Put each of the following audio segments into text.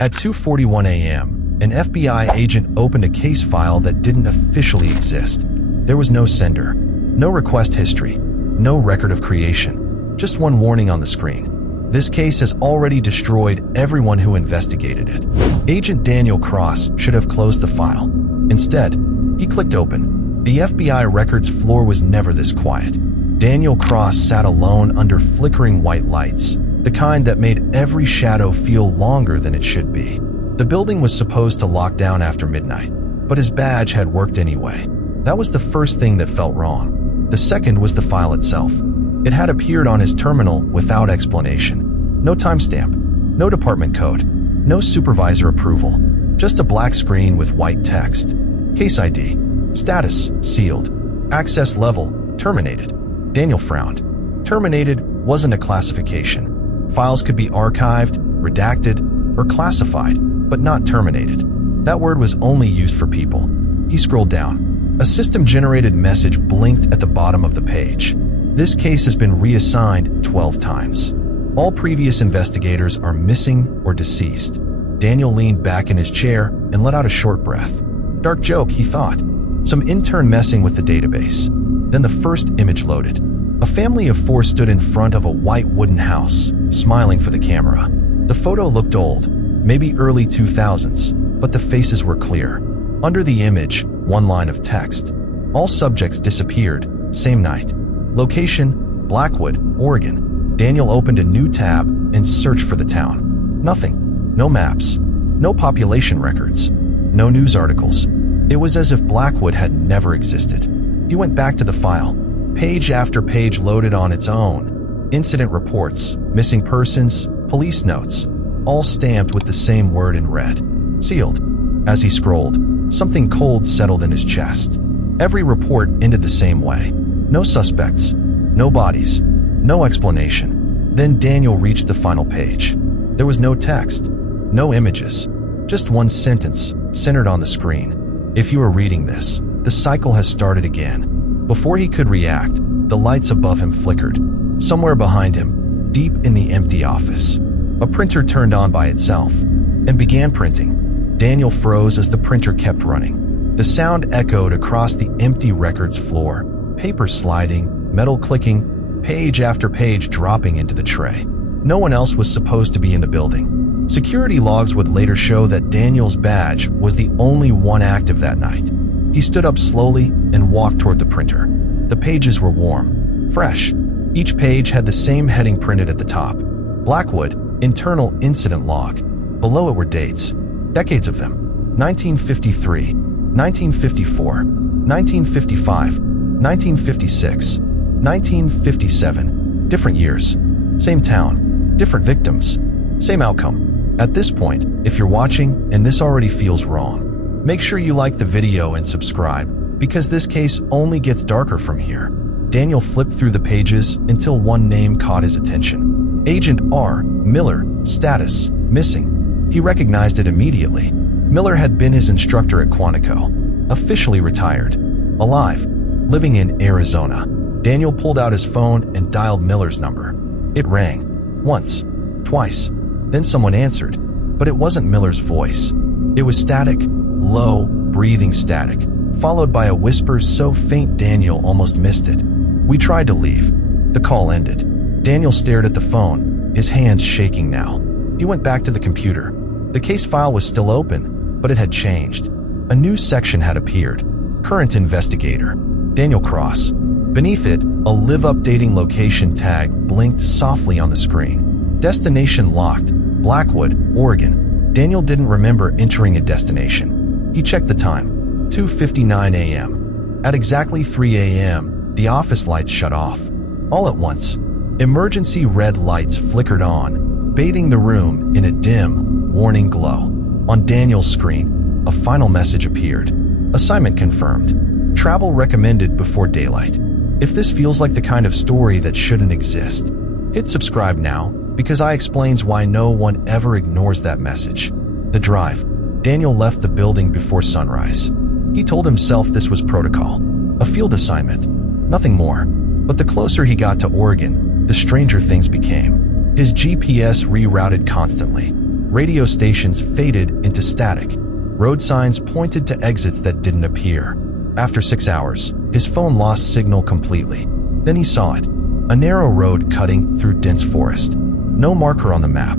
At 2:41 a.m., an FBI agent opened a case file that didn't officially exist. There was no sender, no request history, no record of creation, just one warning on the screen. This case has already destroyed everyone who investigated it. Agent Daniel Cross should have closed the file. Instead, he clicked open. The FBI records floor was never this quiet. Daniel Cross sat alone under flickering white lights, the kind that made every shadow feel longer than it should be. The building was supposed to lock down after midnight, but his badge had worked anyway. That was the first thing that felt wrong. The second was the file itself. It had appeared on his terminal without explanation. No timestamp, no department code, no supervisor approval, just a black screen with white text. Case ID, status, sealed, access level, terminated. Daniel frowned. Terminated wasn't a classification. Files could be archived, redacted, or classified, but not terminated. That word was only used for people. He scrolled down. A system-generated message blinked at the bottom of the page. This case has been reassigned 12 times. All previous investigators are missing or deceased. Daniel leaned back in his chair and let out a short breath. Dark joke, he thought. Some intern messing with the database. Then the first image loaded. A family of 4 stood in front of a white wooden house, smiling for the camera. The photo looked old, maybe early 2000s, but the faces were clear. Under the image, one line of text. All subjects disappeared, same night. Location, Blackwood, Oregon. Daniel opened a new tab and searched for the town. Nothing. No maps. No population records. No news articles. It was as if Blackwood had never existed. He went back to the file. Page after page loaded on its own. Incident reports, missing persons, police notes, all stamped with the same word in red. Sealed. As he scrolled, something cold settled in his chest. Every report ended the same way. No suspects, no bodies, no explanation. Then Daniel reached the final page. There was no text, no images, just one sentence centered on the screen. If you are reading this, the cycle has started again. Before he could react, the lights above him flickered. Somewhere behind him, deep in the empty office, a printer turned on by itself and began printing. Daniel froze as the printer kept running. The sound echoed across the empty records floor, paper sliding, metal clicking, page after page dropping into the tray. No one else was supposed to be in the building. Security logs would later show that Daniel's badge was the only one active that night. He stood up slowly and walked toward the printer. The pages were warm, fresh. Each page had the same heading printed at the top. Blackwood, internal incident log. Below it were dates, decades of them. 1953, 1954, 1955, 1956, 1957, different years, same town, different victims, same outcome. At this point, if you're watching and this already feels wrong, make sure you like the video and subscribe, because this case only gets darker from here. Daniel flipped through the pages until one name caught his attention. Agent R. Miller, status, missing. He recognized it immediately. Miller had been his instructor at Quantico, officially retired, alive, living in Arizona. Daniel pulled out his phone and dialed Miller's number. It rang. Once. Twice. Then someone answered. But it wasn't Miller's voice. It was static, low, breathing static, followed by a whisper so faint Daniel almost missed it. We tried to leave. The call ended. Daniel stared at the phone, his hands shaking now. He went back to the computer. The case file was still open, but it had changed. A new section had appeared. Current investigator. Daniel Cross. Beneath it, a live updating location tag blinked softly on the screen. Destination locked. Blackwood, Oregon. Daniel didn't remember entering a destination. He checked the time. 2:59 a.m. At exactly 3 a.m., the office lights shut off. All at once, emergency red lights flickered on, bathing the room in a dim, warning glow. On Daniel's screen, a final message appeared. Assignment confirmed. Travel recommended before daylight. If this feels like the kind of story that shouldn't exist, hit subscribe now, because I explains why no one ever ignores that message. The drive. Daniel left the building before sunrise. He told himself this was protocol, a field assignment, nothing more. But the closer he got to Oregon, the stranger things became. His GPS rerouted constantly. Radio stations faded into static. Road signs pointed to exits that didn't appear. After 6 hours, his phone lost signal completely. Then he saw it. A narrow road cutting through dense forest. No marker on the map.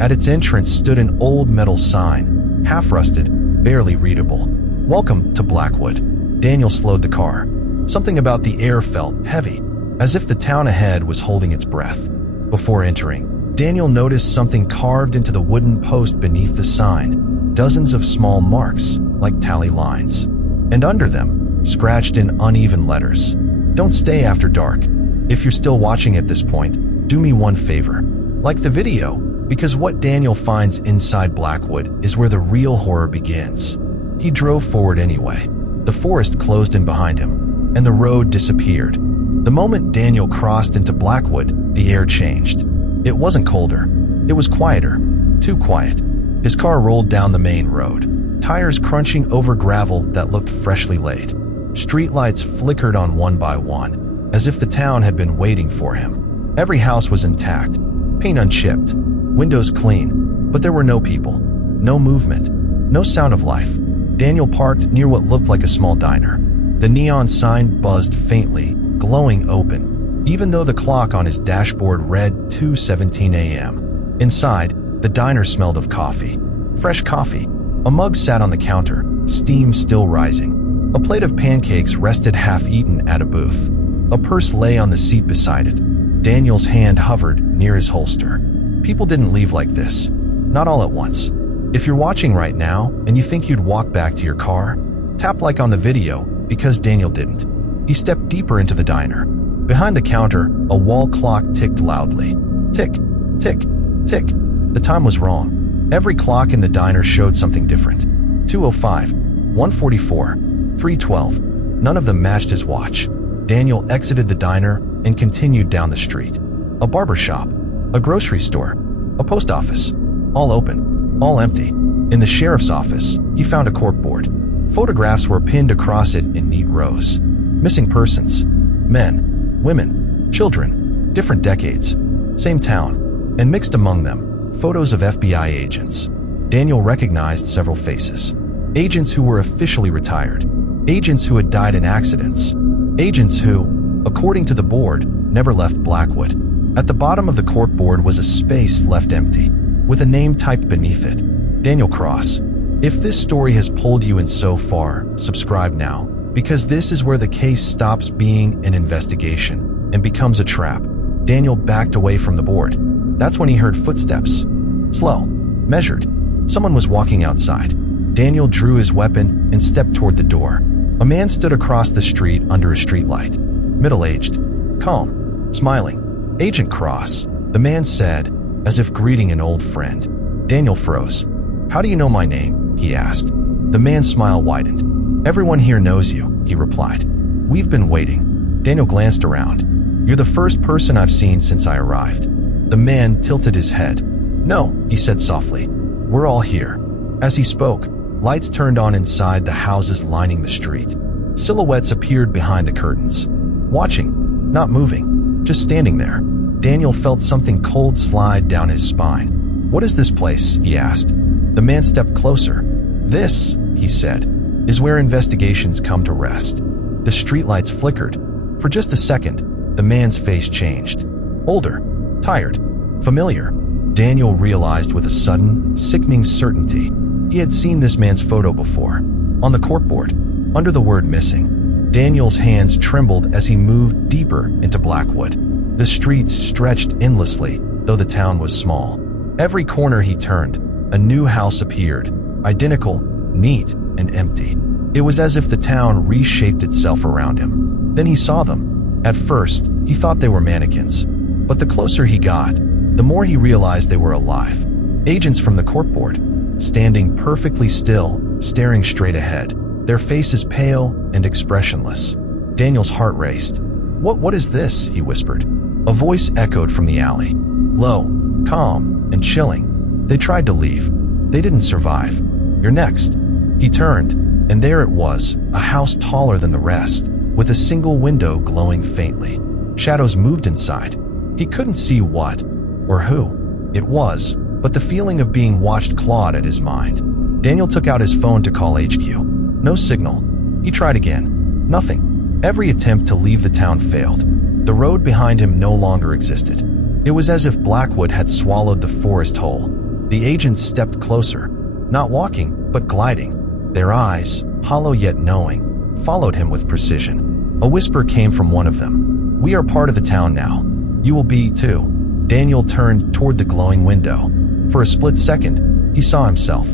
At its entrance stood an old metal sign, half-rusted, barely readable. "Welcome to Blackwood." Daniel slowed the car. Something about the air felt heavy, as if the town ahead was holding its breath. Before entering, Daniel noticed something carved into the wooden post beneath the sign. Dozens of small marks, like tally lines. And under them, scratched in uneven letters. "Don't stay after dark. If you're still watching at this point, do me one favor. Like the video, because what Daniel finds inside Blackwood is where the real horror begins." He drove forward anyway. The forest closed in behind him, and the road disappeared. The moment Daniel crossed into Blackwood, the air changed. It wasn't colder. It was quieter. Too quiet. His car rolled down the main road, tires crunching over gravel that looked freshly laid. Streetlights flickered on one by one, as if the town had been waiting for him. Every house was intact, paint unchipped, windows clean, but there were no people, no movement, no sound of life. Daniel parked near what looked like a small diner. The neon sign buzzed faintly, glowing open, even though the clock on his dashboard read 2:17 a.m. Inside, the diner smelled of coffee. Fresh coffee. A mug sat on the counter, steam still rising. A plate of pancakes rested half-eaten at a booth. A purse lay on the seat beside it. Daniel's hand hovered near his holster. People didn't leave like this. Not all at once. If you're watching right now and you think you'd walk back to your car, tap like on the video, because Daniel didn't. He stepped deeper into the diner. Behind the counter, a wall clock ticked loudly. Tick, tick, tick. The time was wrong. Every clock in the diner showed something different. 2:05, 1:44, 3:12. None of them matched his watch. Daniel exited the diner and continued down the street. A barber shop, a grocery store, a post office. All open, all empty. In the sheriff's office, he found a corkboard. Photographs were pinned across it in neat rows. Missing persons. Men, women, children, different decades. Same town. And mixed among them, photos of FBI agents. Daniel recognized several faces. Agents who were officially retired. Agents who had died in accidents. Agents who, according to the board, never left Blackwood. At the bottom of the corkboard was a space left empty, with a name typed beneath it. Daniel Cross. If this story has pulled you in so far, subscribe now, because this is where the case stops being an investigation and becomes a trap. Daniel backed away from the board. That's when he heard footsteps. Slow, measured. Someone was walking outside. Daniel drew his weapon and stepped toward the door. A man stood across the street under a streetlight. Middle-aged, calm, smiling. "Agent Cross," the man said, as if greeting an old friend. Daniel froze. "How do you know my name?" he asked. The man's smile widened. "Everyone here knows you," he replied. "We've been waiting." Daniel glanced around. "You're the first person I've seen since I arrived." The man tilted his head. "No," he said softly. "We're all here." As he spoke, lights turned on inside the houses lining the street. Silhouettes appeared behind the curtains. Watching, not moving, just standing there. Daniel felt something cold slide down his spine. "What is this place?" he asked. The man stepped closer. "This," he said, "is where investigations come to rest." The streetlights flickered. For just a second, the man's face changed. Older, tired, familiar. Daniel realized with a sudden, sickening certainty. He had seen this man's photo before. On the corkboard, under the word missing. Daniel's hands trembled as he moved deeper into Blackwood. The streets stretched endlessly, though the town was small. Every corner he turned, a new house appeared, identical, neat, and empty. It was as if the town reshaped itself around him. Then he saw them. At first, he thought they were mannequins. But the closer he got, the more he realized they were alive. Agents from the corkboard, standing perfectly still, staring straight ahead, their faces pale and expressionless. Daniel's heart raced. What is this?" he whispered. A voice echoed from the alley. Low, calm, and chilling. "They tried to leave. They didn't survive. You're next." He turned, and there it was, a house taller than the rest, with a single window glowing faintly. Shadows moved inside. He couldn't see what, or who. It was, but the feeling of being watched clawed at his mind. Daniel took out his phone to call HQ. No signal. He tried again. Nothing. Every attempt to leave the town failed. The road behind him no longer existed. It was as if Blackwood had swallowed the forest whole. The agents stepped closer, not walking, but gliding. Their eyes, hollow yet knowing, followed him with precision. A whisper came from one of them. "We are part of the town now. You will be, too." Daniel turned toward the glowing window. For a split second, he saw himself,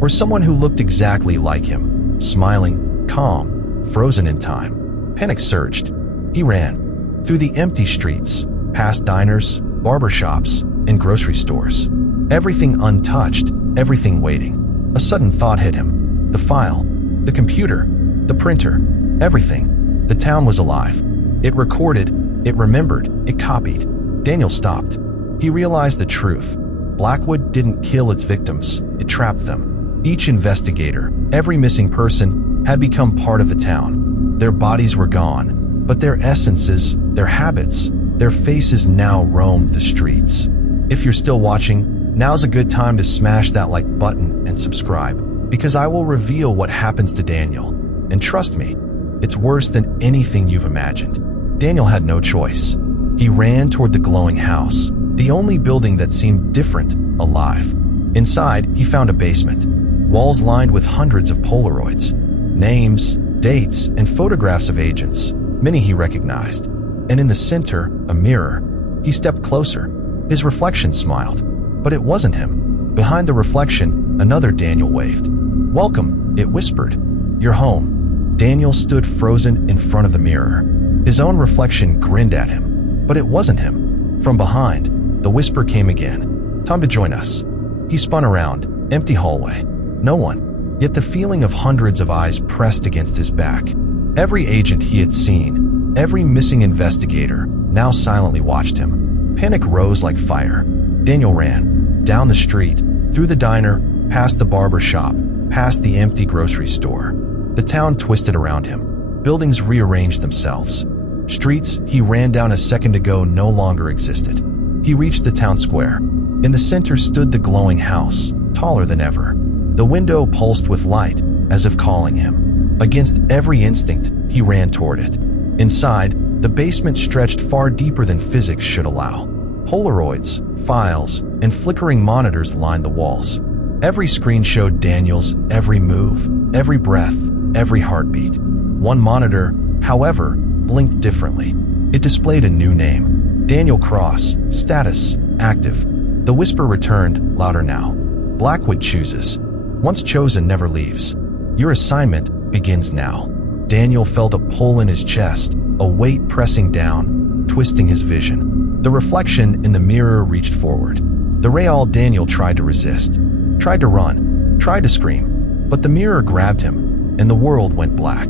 or someone who looked exactly like him, smiling, calm, frozen in time. Panic surged. He ran. Through the empty streets, past diners, barbershops, and grocery stores. Everything untouched, everything waiting. A sudden thought hit him. The file, the computer, the printer, everything. The town was alive. It recorded, it remembered, it copied. Daniel stopped. He realized the truth. Blackwood didn't kill its victims, it trapped them. Each investigator, every missing person, had become part of the town. Their bodies were gone, but their essences, their habits, their faces now roamed the streets. If you're still watching, now's a good time to smash that like button and subscribe, because I will reveal what happens to Daniel. And trust me, it's worse than anything you've imagined. Daniel had no choice. He ran toward the glowing house, the only building that seemed different, alive. Inside, he found a basement. Walls lined with hundreds of Polaroids. Names, dates, and photographs of agents, many he recognized. And in the center, a mirror. He stepped closer. His reflection smiled. But it wasn't him. Behind the reflection, another Daniel waved. "Welcome," it whispered. "You're home." Daniel stood frozen in front of the mirror. His own reflection grinned at him. But it wasn't him. From behind, the whisper came again. "Time to join us." He spun around. Empty hallway. No one. Yet the feeling of hundreds of eyes pressed against his back. Every agent he had seen, every missing investigator, now silently watched him. Panic rose like fire. Daniel ran. Down the street, through the diner, past the barber shop, past the empty grocery store. The town twisted around him. Buildings rearranged themselves. Streets he ran down a second ago no longer existed. He reached the town square. In the center stood the glowing house, taller than ever. The window pulsed with light, as if calling him. Against every instinct, he ran toward it. Inside, the basement stretched far deeper than physics should allow. Polaroids, files, and flickering monitors lined the walls. Every screen showed Daniel's every move, every breath, every heartbeat. One monitor, however, blinked differently. It displayed a new name. Daniel Cross, status, active. The whisper returned, louder now. Blackwood chooses. Once chosen, never leaves. Your assignment begins now. Daniel felt a pull in his chest, a weight pressing down, twisting his vision. The reflection in the mirror reached forward. The ray all Daniel tried to resist, tried to run, tried to scream, but the mirror grabbed him, and the world went black.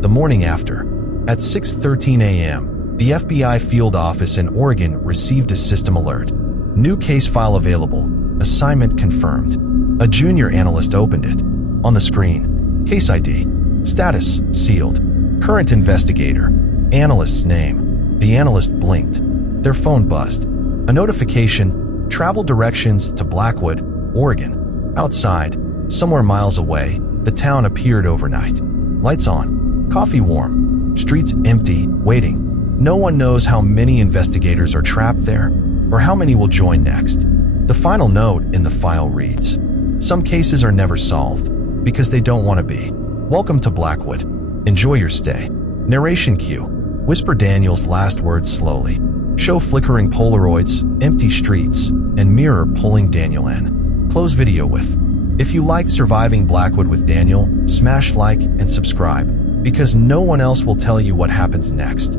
The morning after, at 6:13 a.m., the FBI field office in Oregon received a system alert. New case file available. Assignment confirmed. A junior analyst opened it. On the screen, case ID. Status sealed. Current investigator. Analyst's name. The analyst blinked. Their phone buzzed. A notification. Travel directions to Blackwood, Oregon. Outside, somewhere miles away, the town appeared overnight. Lights on. Coffee warm. Streets empty, waiting. No one knows how many investigators are trapped there, or how many will join next. The final note in the file reads, "Some cases are never solved, because they don't want to be. Welcome to Blackwood. Enjoy your stay." Narration cue. Whisper Daniel's last words slowly. Show flickering Polaroids, empty streets, and mirror pulling Daniel in. Close video with, "If you liked surviving Blackwood with Daniel, smash like and subscribe, because no one else will tell you what happens next."